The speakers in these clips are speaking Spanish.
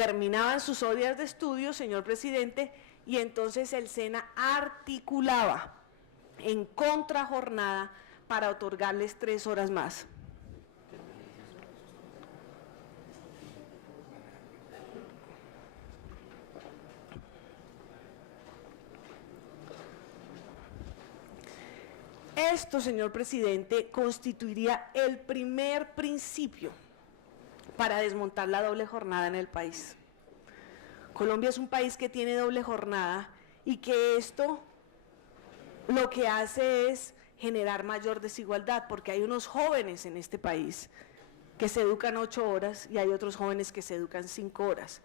terminaban sus horas de estudio, señor presidente, y entonces el SENA articulaba en contrajornada para otorgarles 3 horas más. Esto, señor presidente, constituiría el primer principio para desmontar la doble jornada en el país. Colombia es un país que tiene doble jornada y que esto lo que hace es generar mayor desigualdad, porque hay unos jóvenes en este país que se educan 8 horas y hay otros jóvenes que se educan 5 horas.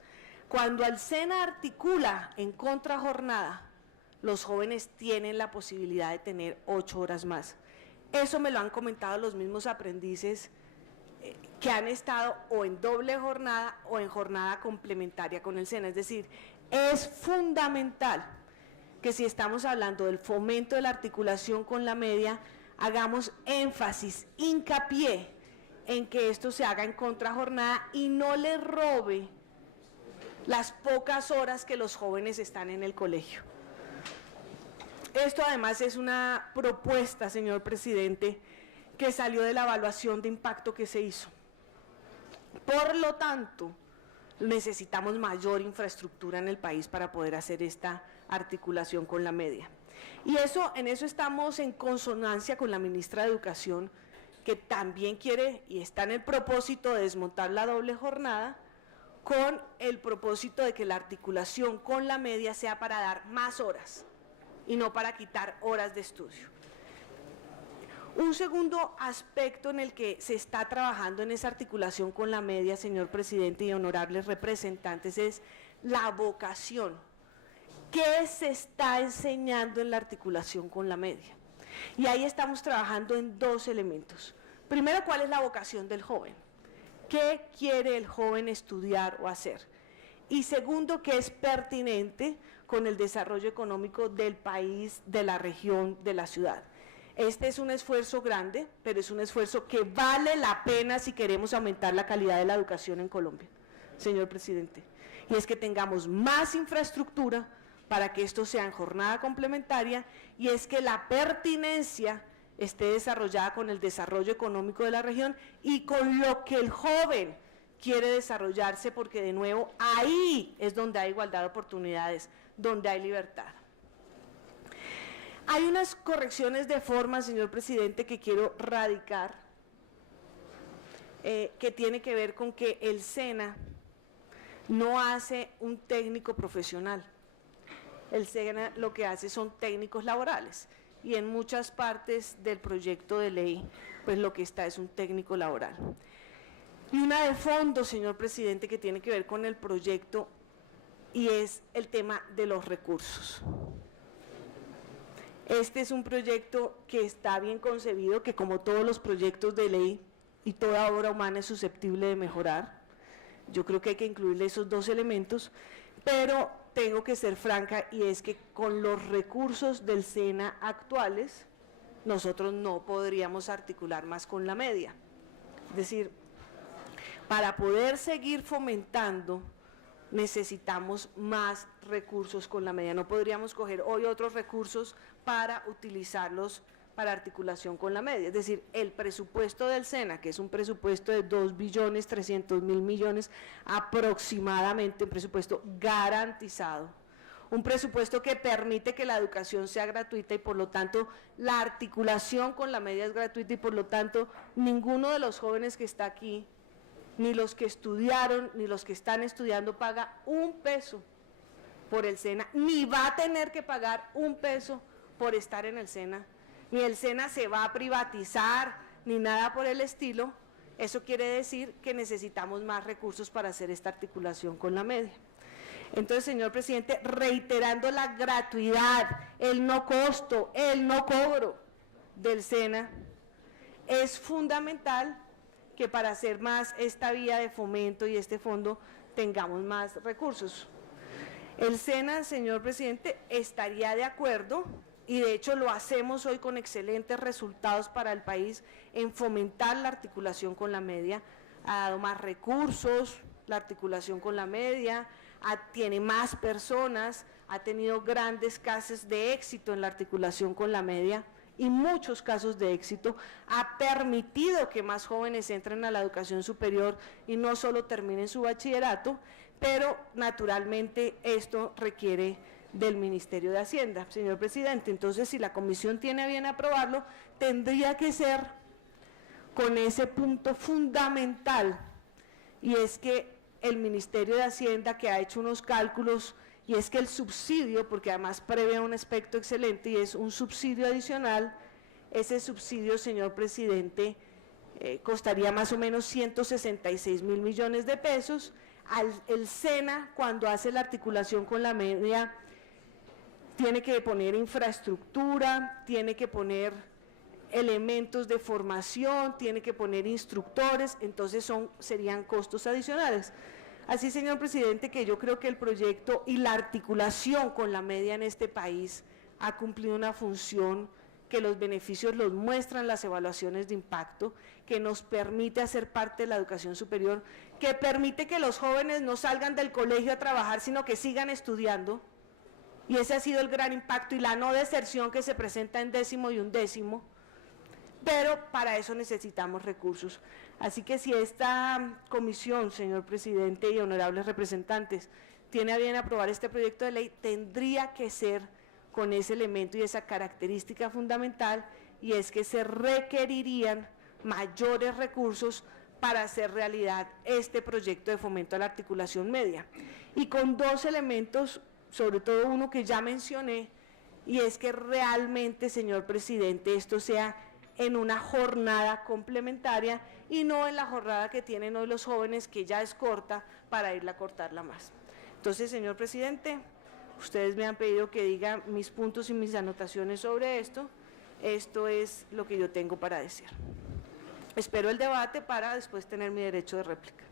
Cuando el SENA articula en contrajornada, los jóvenes tienen la posibilidad de tener 8 horas más. Eso me lo han comentado los mismos aprendices que han estado o en doble jornada o en jornada complementaria con el SENA. Es decir, es fundamental que si estamos hablando del fomento de la articulación con la media, hagamos énfasis, hincapié en que esto se haga en contrajornada y no le robe las pocas horas que los jóvenes están en el colegio. Esto además es una propuesta, señor presidente, que salió de la evaluación de impacto que se hizo. Por lo tanto, necesitamos mayor infraestructura en el país para poder hacer esta articulación con la media. Y en eso estamos en consonancia con la ministra de Educación, que también quiere y está en el propósito de desmontar la doble jornada, con el propósito de que la articulación con la media sea para dar más horas y no para quitar horas de estudio. Un segundo aspecto en el que se está trabajando en esa articulación con la media, señor presidente y honorables representantes, es la vocación. ¿Qué se está enseñando en la articulación con la media? Y ahí estamos trabajando en 2 elementos. Primero, ¿cuál es la vocación del joven? ¿Qué quiere el joven estudiar o hacer? Y segundo, ¿qué es pertinente con el desarrollo económico del país, de la región, de la ciudad? Este es un esfuerzo grande, pero es un esfuerzo que vale la pena si queremos aumentar la calidad de la educación en Colombia, señor presidente. Y es que tengamos más infraestructura para que esto sea en jornada complementaria, y es que la pertinencia esté desarrollada con el desarrollo económico de la región y con lo que el joven quiere desarrollarse, porque de nuevo ahí es donde hay igualdad de oportunidades, donde hay libertad. Hay unas correcciones de forma, señor presidente, que quiero radicar, que tiene que ver con que el SENA no hace un técnico profesional. El SENA lo que hace son técnicos laborales, y en muchas partes del proyecto de ley, pues lo que está es un técnico laboral. Y una de fondo, señor presidente, que tiene que ver con el proyecto, y es el tema de los recursos. Este es un proyecto que está bien concebido, que como todos los proyectos de ley y toda obra humana es susceptible de mejorar. Yo creo que hay que incluirle esos 2 elementos, pero tengo que ser franca, y es que con los recursos del SENA actuales, nosotros no podríamos articular más con la media. Es decir, para poder seguir fomentando, necesitamos más recursos con la media. No podríamos coger hoy otros recursos para utilizarlos para articulación con la media. Es decir, el presupuesto del SENA, que es un presupuesto de 2.300.000.000.000 aproximadamente, un presupuesto garantizado, un presupuesto que permite que la educación sea gratuita y por lo tanto la articulación con la media es gratuita, y por lo tanto ninguno de los jóvenes que está aquí, ni los que estudiaron, ni los que están estudiando, paga un peso por el SENA, ni va a tener que pagar un peso por estar en el SENA, ni el SENA se va a privatizar, ni nada por el estilo. Eso quiere decir que necesitamos más recursos para hacer esta articulación con la media. Entonces, señor presidente, reiterando la gratuidad, el no costo, el no cobro del SENA, es fundamental que para hacer más esta vía de fomento y este fondo tengamos más recursos. El SENA, señor presidente, estaría de acuerdo, y de hecho lo hacemos hoy con excelentes resultados para el país, en fomentar la articulación con la media. Ha dado más recursos, la articulación con la media, tiene más personas, ha tenido grandes casos de éxito en la articulación con la media y muchos casos de éxito, ha permitido que más jóvenes entren a la educación superior y no solo terminen su bachillerato, pero naturalmente esto requiere del Ministerio de Hacienda, señor presidente. Entonces, si la comisión tiene a bien aprobarlo, tendría que ser con ese punto fundamental, y es que el Ministerio de Hacienda, que ha hecho unos cálculos, y es que el subsidio, porque además prevé un aspecto excelente y es un subsidio adicional, ese subsidio, señor presidente, costaría más o menos 166.000 millones de pesos. El SENA, cuando hace la articulación con la media, tiene que poner infraestructura, tiene que poner elementos de formación, tiene que poner instructores, entonces serían costos adicionales. Así, señor presidente, que yo creo que el proyecto y la articulación con la media en este país ha cumplido una función que los beneficios los muestran las evaluaciones de impacto, que nos permite hacer parte de la educación superior, que permite que los jóvenes no salgan del colegio a trabajar, sino que sigan estudiando, y ese ha sido el gran impacto y la no deserción que se presenta en 10º y 11º, pero para eso necesitamos recursos. Así que si esta comisión, señor presidente y honorables representantes, tiene a bien aprobar este proyecto de ley, tendría que ser con ese elemento y esa característica fundamental, y es que se requerirían mayores recursos para hacer realidad este proyecto de fomento a la articulación media. Y con dos elementos, sobre todo uno que ya mencioné, y es que realmente, señor presidente, esto sea en una jornada complementaria y no en la jornada que tienen hoy los jóvenes, que ya es corta, para irla a cortarla más. Entonces, señor presidente, ustedes me han pedido que diga mis puntos y mis anotaciones sobre esto. Esto es lo que yo tengo para decir. Espero el debate para después tener mi derecho de réplica.